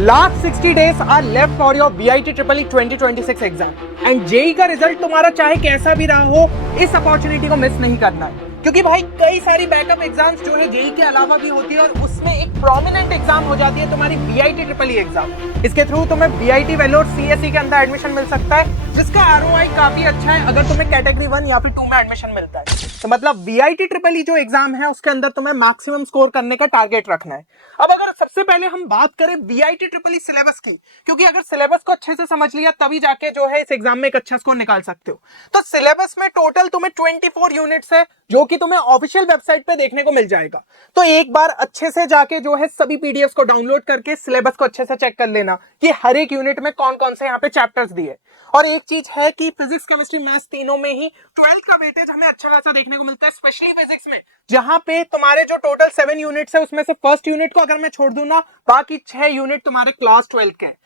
Last 60 days are left for your VIT EEE 2026 exam and JEE का result तुम्हारा चाहे कैसा भी रहा हो, इस अपॉर्चुनिटी को मिस नहीं करना है। क्योंकि भाई कई सारी बैकअप एग्जाम्स जो है जेई के अलावा भी होती है और उसमें एक प्रोमिनेंट एग्जाम हो जाती है तुम्हारी VIT EEE एग्जाम। इसके थ्रू तुम्हें VIT वेलोर CSE के अंदर एडमिशन मिल सकता है, जिसका ROI काफी अच्छा है अगर तुम्हें कैटेगरी 1 या फिर 2 में एडमिशन मिलता है। तो मतलब VIT EEE जो एग्जाम है उसके अंदर तुम्हें मैक्सिमम स्कोर करने का टारगेट रखना है। अब अगर सबसे पहले हम बात करें VIT EEE सिलेबस की, क्योंकि अगर सिलेबस को अच्छे से समझ लिया तभी जाके जो है इस एग्जाम में एक अच्छा स्कोर निकाल सकते हो। तो सिलेबस में टोटल तुम्हें 24 यूनिट्स है, जो कि तुम्हें ऑफिशियल वेबसाइट पे देखने को मिल जाएगा। तो एक बार अच्छे से जाके जो है सभी पीडीएफ को डाउनलोड करके सिलेबस को अच्छे से चेक कर लेना कि हर एक यूनिट में कौन कौन से यहाँ पे चैप्टर्स दिए। और एक चीज है कि फिजिक्स केमिस्ट्री मैथ्स तीनों में ही 12th का वेटेज हमें अच्छा खासा देखने को मिलता है, स्पेशली फिजिक्स में, जहां पे तुम्हारे जो टोटल 7 यूनिट्स है उसमें से फर्स्ट यूनिट को अगर मैं छोड़ दूं ना, बाकी 6 यूनिट तुम्हारे क्लास 12 के हैं।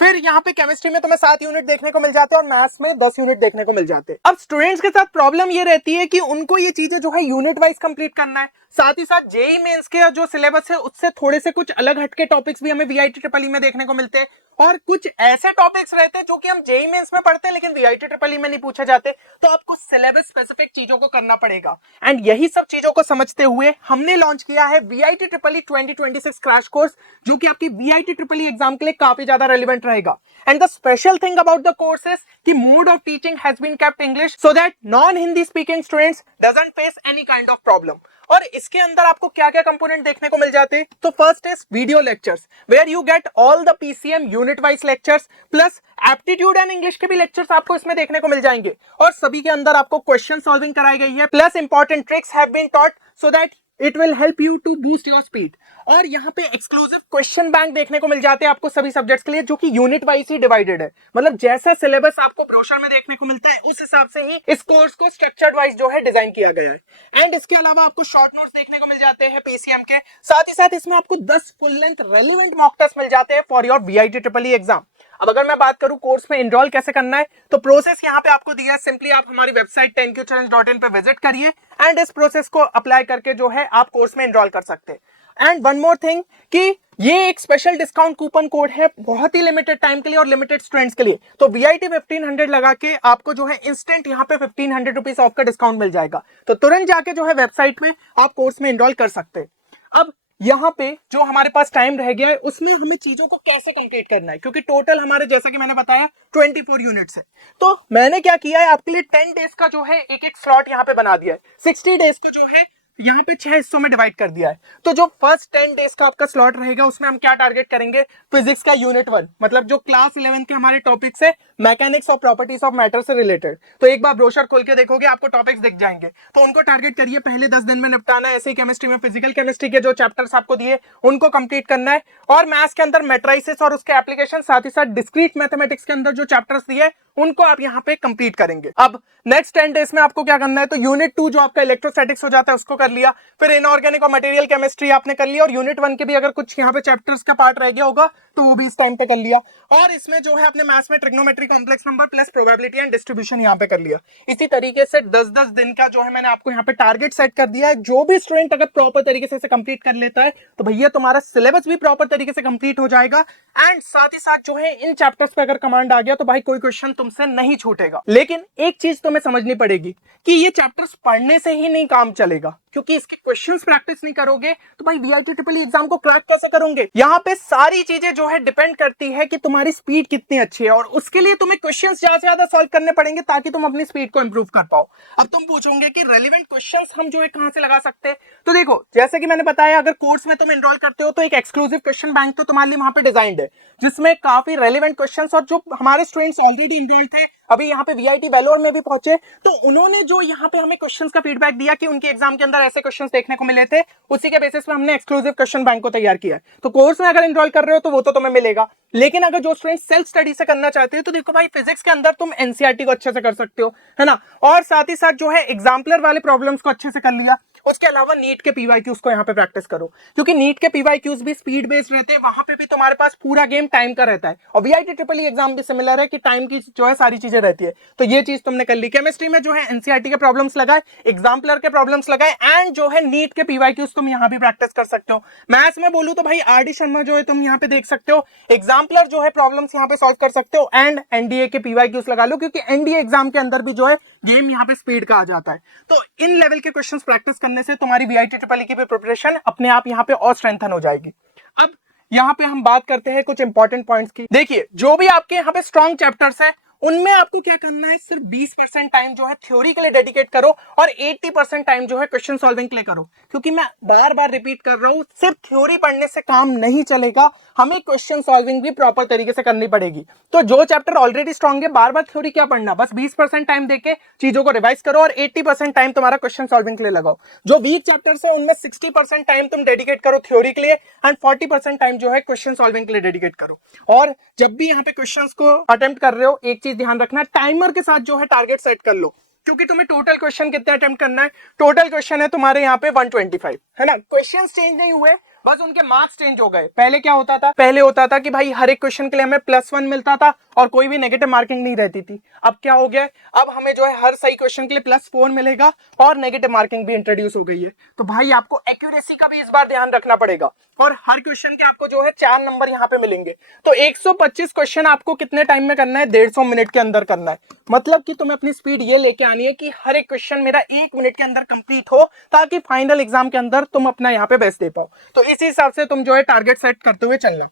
फिर यहाँ पे केमिस्ट्री में तुम्हें 7 यूनिट देखने को मिल जाते हैं और मैथ्स में 10 यूनिट देखने को मिल जाते हैं। अब स्टूडेंट्स के साथ प्रॉब्लम ये रहती है कि उनको ये चीजें जो है यूनिट वाइज कंप्लीट करना है, साथ ही साथ जेई मेंस के जो सिलेबस है उससे थोड़े से कुछ अलग हटके टॉपिक्स भी हमें VIT EEE में देखने को मिलते हैं और कुछ ऐसे टॉपिक्स रहते हैं जो कि हम जेई मेंस में पढ़ते हैं लेकिन VIT EEE में नहीं पूछे जाते। तो आपको सिलेबस स्पेसिफिक चीजों को करना पड़ेगा एंड यही सब चीजों को समझते हुए हमने लॉन्च किया है VIT EEE 2026 क्रैश कोर्स, जो कि आपकी VIT EEE एग्जाम के लिए काफी ज्यादा रेलिवेंट रहेगा। And the special thing about the course is कि mode of teaching has been kept English so that non Hindi speaking students doesn't face any kind of problem. और इसके अंदर आपको क्या क्या कंपोनेंट देखने को मिल जाते हैं, तो first is video lectures where you get all the PCM unit wise lectures plus aptitude and English के भी लेक्चर्स आपको इसमें देखने को मिल जाएंगे और सभी के अंदर आपको क्वेश्चन सॉल्विंग कराई गई है, plus important tricks have been taught so that it will help you to boost your speed. और यहाँ पे एक्सक्लूसिव क्वेश्चन बैंक देखने को मिल जाते हैं आपको सभी सब्जेक्ट्स के लिए, जो कि यूनिट वाइज ही डिवाइडेड है। मतलब जैसा सिलेबस आपको ब्रोशर में देखने को मिलता है उस हिसाब से ही इस कोर्स को स्ट्रक्चर्ड वाइज जो है डिजाइन किया गया है। एंड इसके अलावा आपको शॉर्ट नोट्स देखने को मिल जाते हैं PCM के, साथ ही साथ इसमें आपको 10 full length relevant mock test मिल जाते हैं for your VIT EEE exam. अब अगर मैं बात करूं कोर्स में एनरोल कैसे करना है, तो प्रोसेस यहाँ पे आपको दिया है। सिंपली आप हमारी वेबसाइट 10qchallenge.in पे विजिट करिए एंड इस प्रोसेस को अप्लाई करके जो है आप कोर्स में एनरोल कर सकते हैं। एंड वन मोर थिंग कि ये एक स्पेशल डिस्काउंट कूपन कोड है, बहुत ही लिमिटेड टाइम के लिए और लिमिटेड स्टूडेंट्स के लिए। तो VIT 1500 लगा के आपको जो है इंस्टेंट यहाँ पे 1500 रुपीज ऑफ का डिस्काउंट मिल जाएगा। तो तुरंत जाके जो है वेबसाइट में आप कोर्स में एनरोल कर सकते हैं। अब यहाँ पे जो हमारे पास टाइम रह गया है उसमें हमें चीजों को कैसे कंप्लीट करना है, क्योंकि टोटल हमारे जैसा कि मैंने बताया 24 यूनिट्स है। तो मैंने क्या किया है, आपके लिए 10 डेज का जो है एक एक स्लॉट यहाँ पे बना दिया है। 60 डेज को जो है यहाँ पे 6 हिस्सों में डिवाइड कर दिया है। तो जो फर्स्ट 10 डेज का आपका स्लॉट रहेगा उसमें हम क्या टारगेट करेंगे, फिजिक्स का यूनिट 1, मतलब जो क्लास 11 के हमारे टॉपिक्स है मैकेनिक्स और प्रॉपर्टीज ऑफ मैटर से रिलेटेड। तो एक बार ब्रोशर खोल के देखोगे आपको टॉपिक्स दिख जाएंगे, तो उनको टारगेट करिए, पहले 10 दिन में निपटाना है। ऐसे ही केमिस्ट्री में फिजिकल केमिस्ट्री के जो चैप्टर्स आपको दिए उनको कंप्लीट करना है और मैथ्स के अंदर मैट्रिसेस और उसके एप्लीकेशन, साथ ही साथ डिस्क्रीट मैथमेटिक्स के अंदर जो चैप्टर्स दिए उनको आप यहाँ पे कंप्लीट करेंगे। अब नेक्स्ट 10 डेज में आपको क्या करना है, तो यूनिट 2 जो आपका इलेक्ट्रोस्टैटिक्स हो जाता है उसको कर लिया, फिर इनऑर्गेनिक और मटेरियल केमिस्ट्री आपने कर लिया और यूनिट 1 के भी अगर कुछ यहाँ पे चैप्टर्स का पार्ट रह गया होगा तो वो भी इस टाइम पे कर लिया। और इसमें जो है अपने मैथ्स में trigonometry, complex number plus probability and distribution यहाँ पे कर लिया। इसी तरीके से 10-10 दिन का जो है मैंने आपको यहाँ पे टारगेट सेट कर दिया है। जो भी स्टूडेंट अगर प्रॉपर तरीके से इसे कंप्लीट कर लेता है तो भैया तुम्हारा सिलेबस भी प्रॉपर तरीके से कंप्लीट हो जाएगा एंड साथ ही साथ जो है इन चैप्टर्स पे अगर कमांड आ गया तो भाई कोई क्वेश्चन तुमसे नहीं छूटेगा। लेकिन एक चीज तुम्हें समझनी पड़ेगी कि ये चैप्टर्स पढ़ने से ही नहीं काम चलेगा, क्योंकि इसके क्वेश्चंस प्रैक्टिस नहीं करोगे तो भाई VIT EEE एग्जाम को क्रैक कैसे करोगे। यहाँ पे सारी चीजें जो है डिपेंड करती है कि तुम्हारी स्पीड कितनी अच्छी है और उसके लिए तुम्हें क्वेश्चंस ज्यादा से ज्यादा सॉल्व करने पड़ेंगे ताकि तुम अपनी स्पीड को इंप्रूव कर पाओ। अब तुम पूछोगे कि रेलेवेंट क्वेश्चंस हम जो है कहां से लगा सकते हैं, तो देखो जैसे कि मैंने बताया अगर कोर्स में तुम एनरोल करते हो तो एक एक्सक्लूसिव क्वेश्चन बैंक तो तुम्हारे लिए वहां पे डिजाइंड है, जिसमें काफी रेलेवेंट क्वेश्चंस और जो हमारे स्टूडेंट्स ऑलरेडी एनरोल्ड थे अभी यहाँ पे VIT वेलोर में भी पहुंचे तो उन्होंने जो यहाँ पे हमें क्वेश्चंस का फीडबैक दिया कि उनके एग्जाम के अंदर ऐसे क्वेश्चंस देखने को मिले थे, उसी के बेसिस पे हमने एक्सक्लूसिव क्वेश्चन बैंक को तैयार किया है। तो कोर्स में अगर एनरोल कर रहे हो तो वो तो तुम्हें मिलेगा, लेकिन अगर जो स्टूडेंट सेल्फ स्टडी से करना चाहते हो तो देखो भाई फिजिक्स के अंदर तुम NCERT को अच्छे से कर सकते हो, है ना, और साथ ही साथ जो है एग्जाम्पलर वाले प्रॉब्लम्स को अच्छे से कर लिया उसके अलावा नीट के पीवाईक्यूज को यहाँ पे प्रैक्टिस करो, क्योंकि नीट के पीवाईक्यूज भी स्पीड बेस्ड रहते हैं, वहां पे भी तुम्हारे पास पूरा गेम टाइम का रहता है, और वीआईटी ट्रिपल ई एग्जाम भी सिमिलर है कि टाइम की जो है सारी चीजें रहती है। तो ये चीज तुमने कर ली। केमिस्ट्री में जो है एनसीईआरटी के प्रॉब्लम्स लगाए, एग्जाम्पलर के प्रॉब्लम्स लगाए, एंड जो है नीट के पीवाईक्यूज तुम यहाँ भी प्रैक्टिस कर सकते हो। मैथ्स में बोलूं तो भाई आरडी शर्मा जो है तुम यहाँ पे देख सकते हो, एग्जाम्पलर जो है प्रॉब्लम्स यहाँ पे सॉल्व कर सकते हो, एंड एनडीए के पीवाईक्यूज लगा लो, क्योंकि एनडीए एग्जाम के अंदर भी जो है गेम यहाँ पे स्पीड का आ जाता है। तो इन लेवल के क्वेश्चंस प्रैक्टिस करने से तुम्हारी वीआईटी ट्रिपल ई की भी प्रिपरेशन अपने आप यहाँ पे और स्ट्रेंथन हो जाएगी। अब यहाँ पे हम बात करते हैं कुछ इंपॉर्टेंट पॉइंट्स की। देखिए, जो भी आपके यहाँ पे स्ट्रॉन्ग चैप्टर्स है उनमें आपको क्या करना है, सिर्फ 20% टाइम जो है थ्योरी के लिए डेडिकेट करो और 80% टाइम जो है क्वेश्चन सॉल्विंग के लिए करो। क्योंकि मैं बार बार रिपीट कर रहा हूं, सिर्फ थ्योरी पढ़ने से काम नहीं चलेगा, हमें क्वेश्चन सॉल्विंग भी प्रॉपर तरीके से करनी पड़ेगी। तो जो चैप्टर ऑलरेडी स्ट्रॉन्ग है, बार बार थ्योरी क्या पढ़ना, बस 20% टाइम देके चीजों को रिवाइज करो और 80% टाइम तुम्हारा क्वेश्चन सॉल्विंग के लिए लगाओ। जो वीक चैप्टर्स है उनमें 60% टाइम तुम डेडिकेट करो थ्योरी के लिए एंड 40% टाइम जो है क्वेश्चन सॉल्विंग के लिए डेडिकेट करो। और जब भी यहाँ पे क्वेश्चंस को अटेम्प्ट कर रहे हो, एक चीज ध्यान रखना, टाइमर के साथ जो है टारगेट सेट कर लो, क्योंकि तुम्हें टोटल क्वेश्चन कितने अटेम्प्ट करना है। टोटल क्वेश्चन है तुम्हारे यहाँ पे 125, है ना। क्वेश्चन चेंज नहीं हुए, बस उनके मार्क्स चेंज हो गए। पहले क्या होता था, पहले होता था कि भाई हर एक क्वेश्चन के लिए हमें +1 मिलता था और कोई भी नेगेटिव मार्किंग नहीं रहती थी। अब क्या हो गया, अब हमें जो है हर सही क्वेश्चन के लिए +4 मिलेगा और नेगेटिव मार्किंग भी इंट्रोड्यूस हो गई है। तो भाई आपको एक्यूरेसी का भी इस बार ध्यान रखना पड़ेगा और हर क्वेश्चन के आपको जो है 4 नंबर यहाँ पे मिलेंगे। तो 125 क्वेश्चन आपको कितने टाइम में करना है, 150 मिनट के अंदर करना है। मतलब कि तुम्हें अपनी स्पीड ये लेके आनी है कि हर एक क्वेश्चन मेरा 1 मिनट के अंदर कंप्लीट हो, ताकि फाइनल एग्जाम के अंदर तुम अपना यहाँ पे बेस्ट दे पाओ। तो इसी हिसाब से तुम जो है टारगेट सेट करते हुए चलना।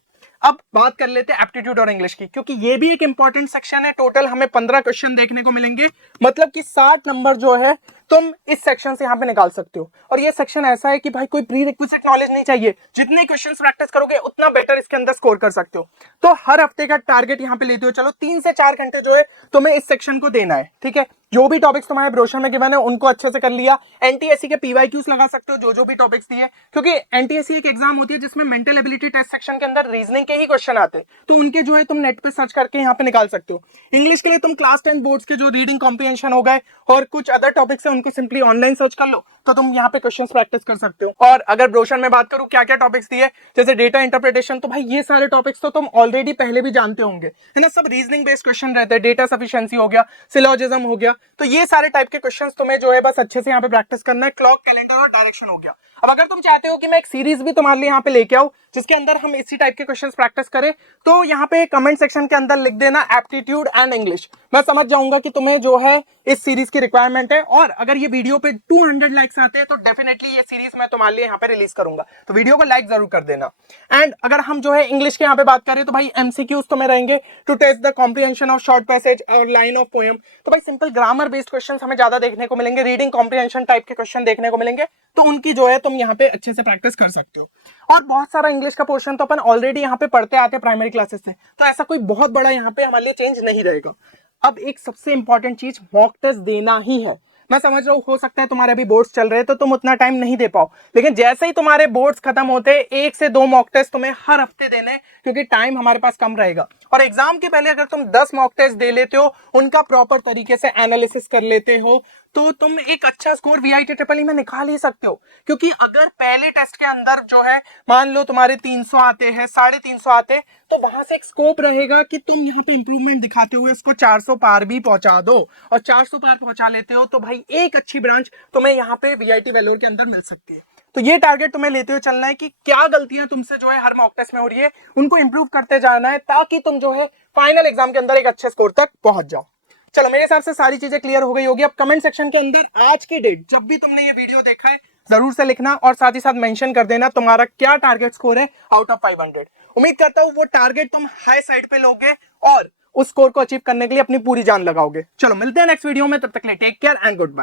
अब बात कर लेते हैं एप्टीट्यूड और इंग्लिश की, क्योंकि ये भी एक इंपॉर्टेंट सेक्शन है। टोटल हमें 15 क्वेश्चन देखने को मिलेंगे, मतलब कि 60 नंबर जो है तुम इस सेक्शन से यहाँ पे निकाल सकते हो। और ये सेक्शन ऐसा है कि भाई कोई प्री रिक्विजिट नॉलेज नहीं चाहिए, जितने क्वेश्चंस प्रैक्टिस करोगे उतना बेटर इसके अंदर स्कोर कर सकते हो। तो हर हफ्ते का टारगेट यहाँ पे लेते हो चलो, 3 से 4 घंटे जो है तुम्हें इस सेक्शन को देना है, ठीक है। जो भी टॉपिक्स तुम्हारे ब्रोशर में गिवन है उनको अच्छे से कर लिया। एनटीएससी के पीवाईक्यूज लगा सकते हो जो भी टॉपिक्स दिए, क्योंकि एनटीएससी एक एग्जाम होती है जिसमें मेंटल एबिलिटी टेस्ट सेक्शन के अंदर रीजनिंग के ही क्वेश्चन आते हैं, तो उनके जो है तुम नेट पे सर्च करके यहाँ पे निकाल सकते हो। इंग्लिश के लिए तुम क्लास 10 बोर्ड्स के जो रीडिंग कॉम्प्रिहेंशन हो गए और कुछ अदर टॉपिक्स है उनको सिंपली ऑनलाइन सर्च कर लो, तो तुम यहाँ पे क्वेश्चंस प्रैक्टिस कर सकते हो। और अगर ब्रोशर में बात करूं क्या क्या टॉपिक्स दिए, जैसे डेटा इंटरप्रिटेशन, तो भाई ये सारे टॉपिक्स तो तुम ऑलरेडी पहले भी जानते होंगे, है ना। सब रीजनिंग बेस्ड क्वेश्चन रहते हैं, डेटा सफिशिएंसी हो गया, सिलोजिज्म हो गया, तो ये सारे टाइप के क्वेश्चंस तुम्हें जो है बस अच्छे से यहाँ पे प्रैक्टिस करना है। क्लॉक, कैलेंडर और डायरेक्शन हो गया। अब अगर तुम चाहते हो कि मैं एक सीरीज भी तुम्हारे लिए यहाँ पे लेके आऊं जिसके अंदर हम इसी टाइप के क्वेश्चंस प्रैक्टिस करें, तो यहाँ पे कमेंट सेक्शन के अंदर लिख देना एप्टीट्यूड एंड इंग्लिश। मैं समझ जाऊंगा कि तुम्हें जो है इस सीरीज की रिक्वायरमेंट है, और अगर ये वीडियो पे 200 लाइक्स आते हैं तो डेफिनेटली ये सीरीज मैं तुम्हारे लिए यहाँ पे रिलीज करूंगा, तो वीडियो को लाइक जरूर कर देना। एंड अगर हम जो है इंग्लिश के यहाँ पे बात करें तो भाई एमसीक्यूज तुम्हें रहेंगे, to test the comprehension of short passage और लाइन ऑफ पोएम। तो भाई सिंपल ग्रामर बेस्ड क्वेश्चन हमें ज्यादा देखने को मिलेंगे, रीडिंग कॉम्प्रिहेंशन टाइप के क्वेश्चन देखने को मिलेंगे, तो उनकी जो है तुम यहाँ पे अच्छे से प्रैक्टिस कर सकते हो। और बहुत सारा इंग्लिश का पोर्शन तो अपन ऑलरेडी यहाँ पे पढ़ते आते हैं प्राइमरी क्लासेस से, तो ऐसा कोई बहुत बड़ा यहाँ पे हमारे लिए चेंज नहीं रहेगा। अब एक सबसे इंपॉर्टेंट चीज, मॉक टेस्ट देना ही है। मैं समझ रहा हूँ हो सकता है तुम्हारे अभी बोर्ड्स चल रहे हैं तो तुम उतना टाइम नहीं दे पाओ, लेकिन जैसे ही तुम्हारे बोर्ड्स खत्म होते हैं 1 से 2 मॉक टेस्ट तुम्हें हर हफ्ते देने, क्योंकि टाइम हमारे पास कम रहेगा। और एग्जाम के पहले अगर तुम 10 मॉक टेस्ट दे लेते हो, उनका प्रॉपर तरीके से एनालिसिस कर लेते हो, तो तुम एक अच्छा स्कोर वीआईटी ट्रिपल ई में निकाल ही सकते हो। क्योंकि अगर पहले टेस्ट के अंदर जो है मान लो तुम्हारे 300 आते हैं, 350 आते, तो वहां से एक स्कोप रहेगा कि तुम यहाँ पे इंप्रूवमेंट दिखाते हुए इसको 400 पार भी पहुंचा दो, और 400 पार पहुंचा लेते हो तो भाई एक अच्छी ब्रांच तुम्हें यहाँ पे वीआईटी वेलोर के अंदर मिल सकती है। तो ये टारगेट तुम्हें लेते हुए चलना है कि क्या गलतियां तुमसे जो है हर मॉक टेस्ट में हो रही है, उनको इंप्रूव करते जाना है, ताकि तुम जो है फाइनल एग्जाम के अंदर एक अच्छे स्कोर तक पहुंच जाओ। चलो, मेरे हिसाब से सारी चीजें क्लियर हो गई होगी। अब कमेंट सेक्शन के अंदर आज की डेट जब भी तुमने ये वीडियो देखा है जरूर से लिखना, और साथ ही साथ मेंशन कर देना तुम्हारा क्या टारगेट स्कोर है आउट ऑफ 500। उम्मीद करता हूँ वो टारगेट तुम हाई साइड पे लोगे और उस स्कोर को अचीव करने के लिए अपनी पूरी जान लगाओगे। चलो मिलते हैं नेक्स्ट वीडियो में, तब तक के लिए take care and good bye.